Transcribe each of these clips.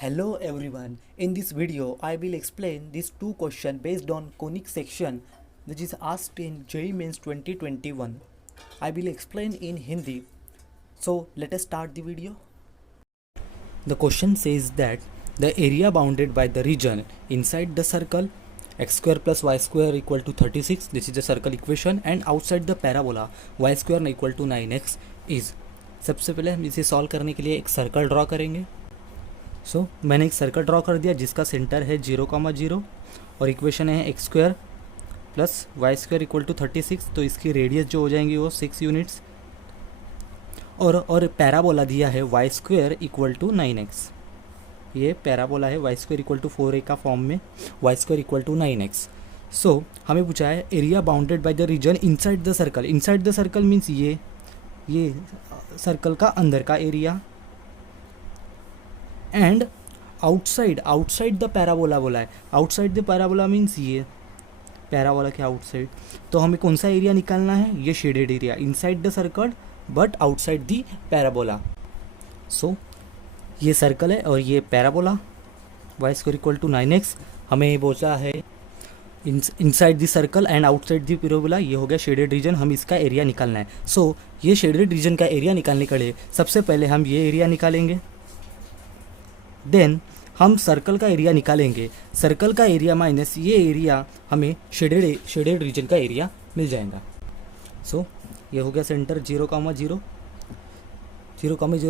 Hello everyone. In this video, I will explain these two questions based on conic section which is asked in JEE Mains 2021. I will explain in Hindi. So let us start the video. The question says that the area bounded by the region inside the circle x square plus y square equal to 36, this is the circle equation, and outside the parabola y square equal to 9x is. सबसे पहले हम इसे solve करने के लिए एक circle draw करेंगे. मैंने एक सर्कल ड्रॉ कर दिया जिसका सेंटर है 0,0 और इक्वेशन है x square plus y square equal to 36. तो इसकी रेडियस जो हो जाएंगी वो 6 यूनिट्स और पैराबोला दिया है y square equal to 9x. ये पैराबोला है y square equal to 4a का फॉर्म में, Y square equal to 9x. हमें पूछा है area bounded by the region inside the circle. Inside the circle means ये सर्कल का अंदर का area, and outside the parabola बोला है. आउटसाइड द पैराबोला मीन्स ये पैराबोला के आउटसाइड. तो हमें कौन सा एरिया निकालना है? ये shaded area inside the circle but outside the parabola. ये सर्कल है और ये parabola y square equal to 9x. हमें बोला है inside the circle and outside the parabola. ये हो गया शेडेड रीजन. हम इसका एरिया निकालना है. ये शेडेड रीजन का एरिया निकालने के लिए सबसे पहले हम ये एरिया निकालेंगे, देन हम सर्कल का एरिया निकालेंगे. सर्कल का एरिया माइनस ये एरिया हमें शेडेड रीजन का एरिया मिल जाएगा. ये हो गया सेंटर 0,0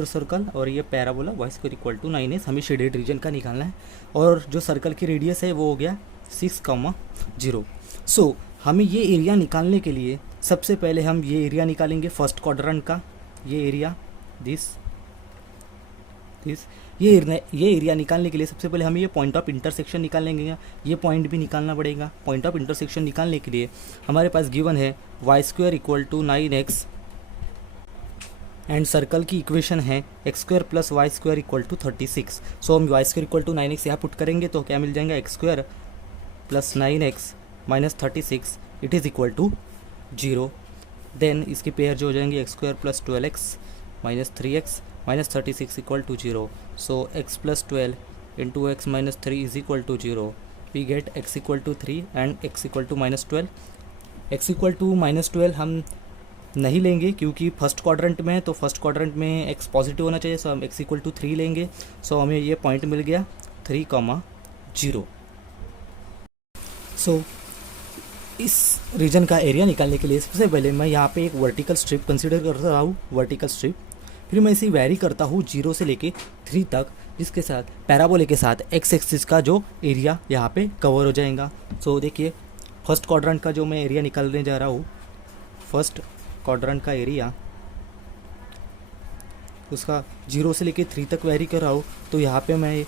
सर्कल और ये parabola y square equal to 9x. हमें शेडेड रीजन का निकालना है और जो सर्कल की रेडियस है वो हो गया 6,0. हमें ये एरिया निकालने के लिए सबसे पहले हम ये एरिया निकालेंगे फर्स्ट क्वाड्रेंट का. ये एरिया ये एरिया निकालने के लिए सबसे पहले हमें ये पॉइंट ऑफ इंटरसेक्शन निकालेंगे. ये पॉइंट भी निकालना पड़ेगा. पॉइंट ऑफ इंटरसेक्शन निकालने के लिए हमारे पास गिवन है y square equal to 9x and circle की इक्वेशन है x square plus y square equal to 36. हम Y square equal to 9x यहाँ पुट करेंगे तो क्या मिल जाएगा? X square plus 9x minus 36 it is equal to 0. Then इसकी पेयर जो हो जाएंगे x square plus 12x minus 3x minus 36 equal to 0. x plus 12 into x minus 3 is equal to 0. We get x equal to 3 and x equal to minus 12. x equal to minus 12 हम नहीं लेंगे क्योंकि first quadrant में है, तो first quadrant में x positive होना चाहिए. हम x इक्वल टू 3 लेंगे. हमें ये पॉइंट मिल गया 3,0. इस रीजन का एरिया निकालने के लिए सबसे पहले मैं यहाँ पे एक वर्टिकल स्ट्रिप कंसिडर कर रहा हूँ, वर्टिकल स्ट्रिप. फिर मैं इसे वेरी करता हूँ 0 से लेके 3 तक, जिसके साथ पैराबोले के साथ एक्स एक्सिस का जो एरिया यहाँ पे कवर हो जाएगा. देखिए फर्स्ट क्वाड्रेंट का जो मैं एरिया निकालने जा रहा हूँ, फर्स्ट क्वाड्रेंट का एरिया उसका 0 से लेके 3 तक वेरी कर रहा हूँ. तो यहाँ पे मैं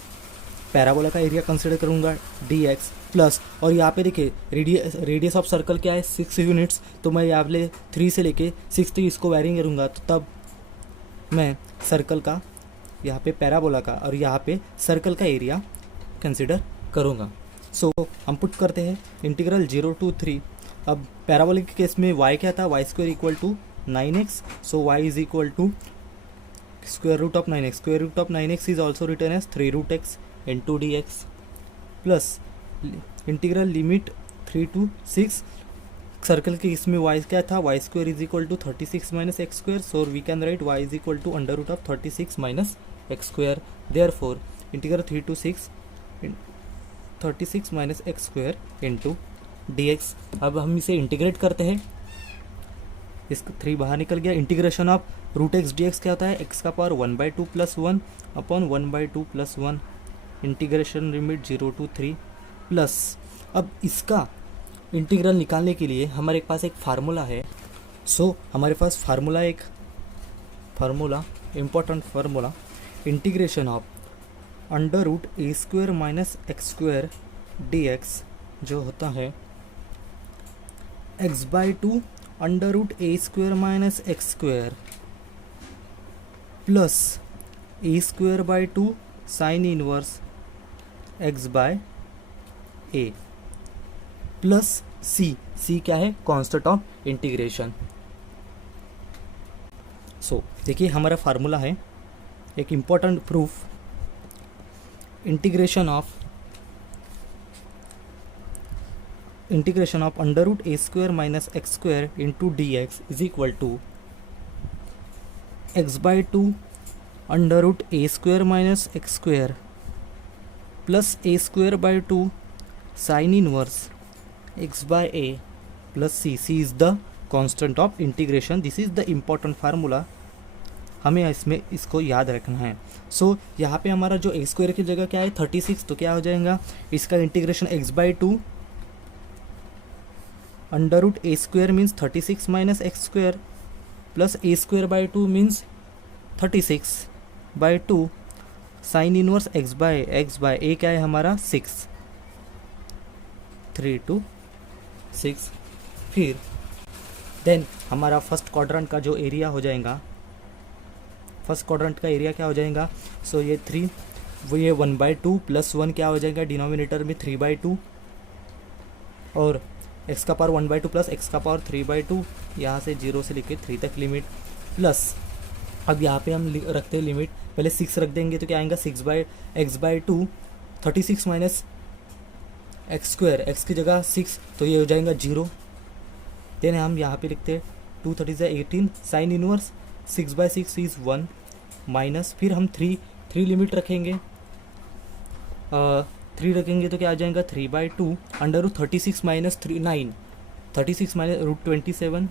पैराबोला का एरिया कंसिडर करूँगा dx प्लस, और यहाँ पे देखिए रेडियस ऑफ सर्कल क्या है 6 यूनिट्स. तो मैं यहाँ पे 3 से लेके 6 तक इसको वेरी करूँगा. तो तब मैं सर्कल का यहाँ पे पैराबोला का और यहाँ पे सर्कल का एरिया कंसिडर करूँगा. हम पुट करते हैं इंटीग्रल 0 to 3. अब पैराबोलिक के केस में y क्या था? Y square equal to 9x. y is equal to square root of 9x. Square root of 9x is also written as 3 root x into dx plus integral limit 3 to 6. Circle के इसमें y क्या था? Y square is equal to 36 minus x square. We can write y is equal to under root of 36 minus x square. Therefore integral 3 to 6 36 minus x square into dx. अब हम इसे integrate करते हैं. इसका 3 बाहर निकल गया. Integration of root x d x क्या होता है? एक्स का power 1/2 plus 1 upon 1/2 plus 1. Integration limit 0 to 3 plus. अब इसका इंटीग्रल निकालने के लिए हमारे पास एक फार्मूला है. हमारे पास formula important formula, integration of under root a square minus x square d x जो होता है x/2 under root a square minus x square plus a square by 2 sine inverse x/a plus c क्या है? Constant of integration. देखिए हमारा formula है एक important proof. Integration of under root a square minus x square into d x is equal to x by two under root a square minus x square plus a square by to sine inverse x by a plus c is the constant of integration. This is the important formula, हमें इसमें इसको याद रखना है. सो यहाँ पे हमारा जो ए स्क्वायर की जगह क्या है 36, तो क्या हो जाएगा इसका integration x by two under root a square means 36 minus x square plus a square by two means 36 by to sine inverse x by a क्या है हमारा 6, 3 to 6. फिर देन हमारा फर्स्ट क्वाड्रेंट का जो एरिया हो जाएगा, फर्स्ट क्वाड्रेंट का एरिया क्या हो जाएगा. सो ये 3 वो ये 1/2 प्लस 1 क्या हो जाएगा डिनोमिनेटर में 3/2 और x का पावर 1/2 प्लस x का पावर 3/2 यहाँ से 0 से लेके 3 तक लिमिट प्लस अब यहाँ पे हम रखते हैं लिमिट, पहले 6 रख देंगे तो क्या आएगा 6/x/2 36 minus x square, x की जगह 6 तो ये हो जाएगा 0. देन हम यहाँ पे लिखते हैं 2 30 18 साइन इनवर्स 6/6 इज़ 1 माइनस फिर हम 3 लिमिट रखेंगे 3 रखेंगे तो क्या आ जाएगा 3/2 under root 36 minus 9 36 minus root 27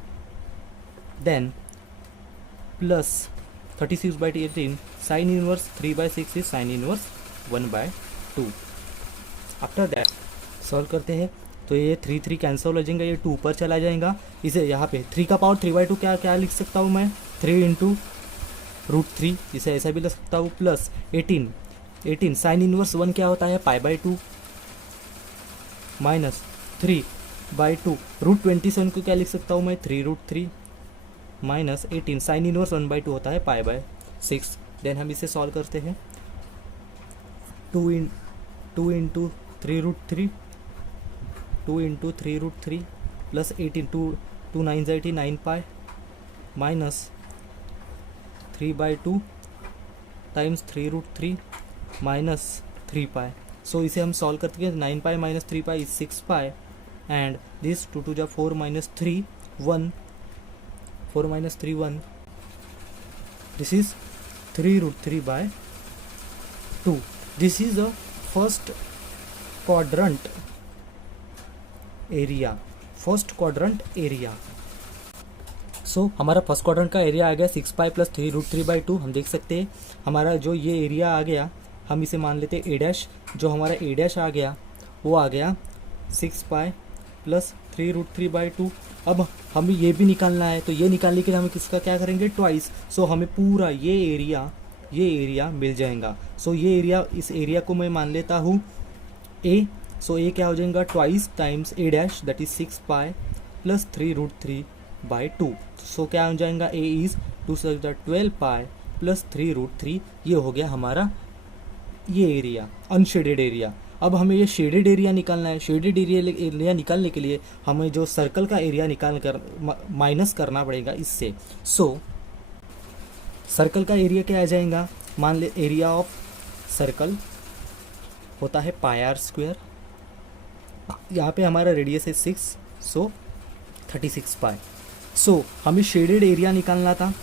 then plus 36/18 sine inverse 3/6 is sine inverse 1/2. After that solve करते हैं तो ये 3 कैंसिल हो जाएगा, ये 2 ऊपर चला जाएगा. इसे यहाँ पे 3 का पावर 3/2 क्या लिख सकता हूँ मैं 3 इंटू रूट 3, इसे ऐसा भी लिख सकता हूँ प्लस 18 साइन इनवर्स 1 क्या होता है पाई/2 माइनस 3/2 रूट 27 को क्या लिख सकता हूँ मैं 3√3 माइनस 18 साइन इनवर्स 1/2 होता है पाई/6. देन हम इसे सॉल्व करते हैं 2 into 3√3 2 into 3√3 plus 18 2 9 9 pi minus 3/2 times 3√3 minus 3 pi. So इसे हम सॉल्व करते हैं 9 pi minus 3 pi is 6 pi and this 2 2 जा 4 minus 3 1 4 minus 3 1 this is 3√3/2. This is a first quadrant area. So हमारा फर्स्ट क्वाड्रेंट का area आ गया 6 pi plus 3√3/2. हम देख सकते हैं हमारा जो ये एरिया आ गया, हम इसे मान लेते हैं ए डैश. जो हमारा ए डैश आ गया वो आ गया 6 पाई प्लस 3√3/2. अब हमें ये भी निकालना है, तो ये निकालने के लिए हमें किसका क्या करेंगे ट्वाइस. सो हमें पूरा ये एरिया मिल जाएगा. सो ये एरिया, इस एरिया को मैं मान लेता हूँ ए. सो ए क्या हो जाएगा twice times A dash that is 6 pi plus 3√3/2. सो क्या हो जाएगा ए इज 2 12 पाई प्लस 3√3. ये हो गया हमारा ये एरिया अनशेडेड एरिया. अब हमें ये शेडेड एरिया निकालना है. शेडेड एरिया निकालने के लिए हमें जो सर्कल का एरिया निकाल कर माइनस करना पड़ेगा इससे. सो सर्कल का एरिया क्या आ जाएगा, मान ले एरिया ऑफ सर्कल होता है πr². यहाँ पे हमारा रेडियस है 6 सो 36 पाई. सो हमें शेडेड एरिया निकालना था,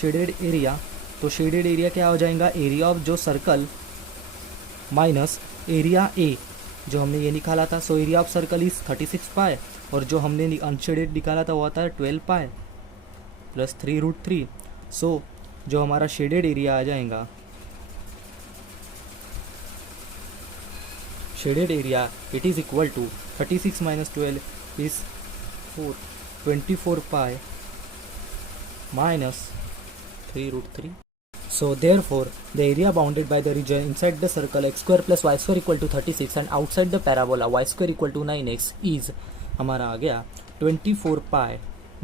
शेडेड एरिया. तो शेडेड एरिया क्या हो जाएगा एरिया ऑफ जो सर्कल माइनस एरिया ए जो हमने ये निकाला था. So area of circle is 36 पाई और जो हमने अनशेडेड निकाला था वो आता है 12 पाई प्लस 3√3. सो जो हमारा शेडेड एरिया आ जाएगा, shaded area it is equal to 36 minus 12 is 24 pi minus 3√3. So therefore the area bounded by the region inside the circle x square plus y square equal to 36 and outside the parabola y square equal to 9x is हमारा आ गया 24 pi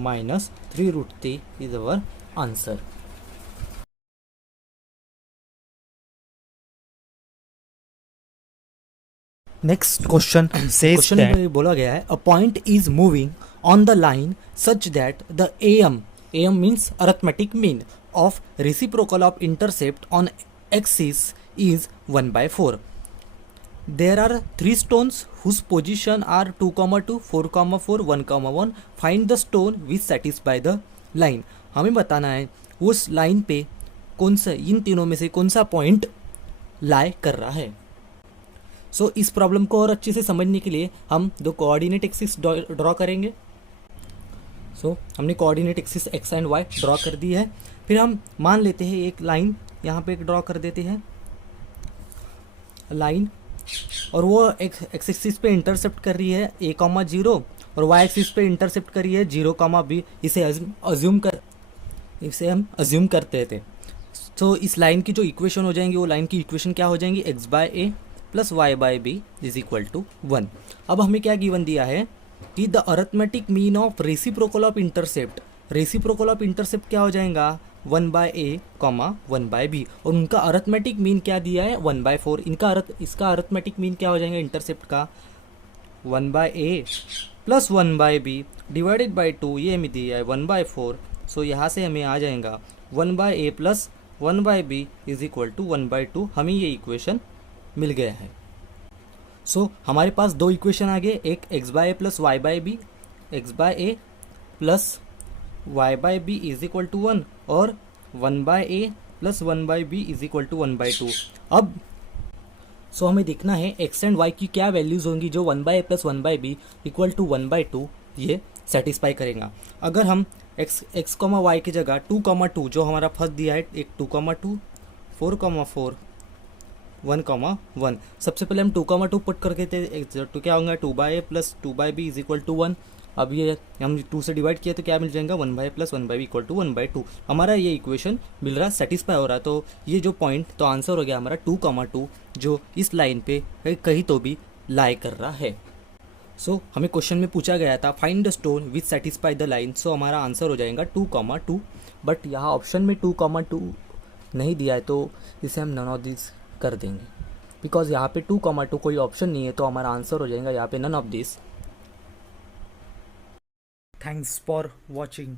minus 3√3 is our answer. Next question says question that बोला गया है a point is moving on the line such that the AM means arithmetic mean of reciprocal of intercept on axis is 1/4. There are 3 stones whose position are 2, 4, 4, 1, 1. Find the stone which satisfy the line. हमें बताना है उस line पे कौन सा, इन तीनों में से कौन सा पॉइंट लाई कर रहा है. सो इस प्रॉब्लम को और अच्छे से समझने के लिए हम दो कोऑर्डिनेट एक्सिस ड्रॉ करेंगे. सो हमने coordinate axis x and y draw कर दी है. फिर हम मान लेते हैं एक लाइन यहाँ पे ड्रॉ कर देते हैं लाइन, और वो एक्स एक्सिस पे इंटरसेप्ट कर रही है a,0 और वाई एक्सिस पे इंटरसेप्ट कर रही है 0,b. इसे हम अज्यूम करते थे. तो इस लाइन की जो इक्वेशन हो जाएंगी, वो लाइन की इक्वेशन क्या हो जाएंगी, x/a plus y/b is equal to 1. अब हमें क्या गिवन दिया है कि the arithmetic mean of reciprocal of intercept. Reciprocal of intercept क्या हो जाएगा 1/a, 1/b, और उनका अरिथमेटिक मीन क्या दिया है 1/4. इसका अरिथमेटिक मीन क्या हो जाएगा इंटरसेप्ट का 1/a plus 1/b divided by 2, ये हमें दिया है 1/4. सो यहाँ से हमें आ जाएगा 1/a plus 1/b is equal to 1/2. हमें ये इक्वेशन मिल गया है. सो हमारे पास दो इक्वेशन आ गए, एक x/a plus y/b, x/a plus y/b is equal to 1 और 1/a plus 1/b is equal to 1/2. अब सो हमें देखना है x एंड y की क्या वैल्यूज़ होंगी जो 1/a plus 1/b equal to 1/2 ये सेटिस्फाई करेगा. अगर हम x, y की जगह 2, जो हमारा फर्स्ट दिया है, एक 2, 4, 4, 1, 1. सबसे पहले हम 2, पुट करके थे, तो क्या होगा 2/a plus 2/b is equal to 1. अब ये हम 2 से डिवाइड किया तो क्या मिल जाएगा 1/a plus 1/b equal to 1/2. हमारा ये इक्वेशन मिल रहा, सेटिस्फाई हो रहा. तो ये जो पॉइंट, तो आंसर हो गया हमारा 2, जो इस लाइन पे कहीं तो भी लाई कर रहा है. सो हमें क्वेश्चन में पूछा गया था find the stone which satisfy the line. So हमारा आंसर हो जाएगा 2, बट यहाँ ऑप्शन में 2, नहीं दिया है, तो इसे हम नन ऑफ दिस कर देंगे, बिकॉज यहाँ पे 2, कोई ऑप्शन नहीं है. तो हमारा आंसर हो जाएगा यहाँ पे none of this. Thanks for watching.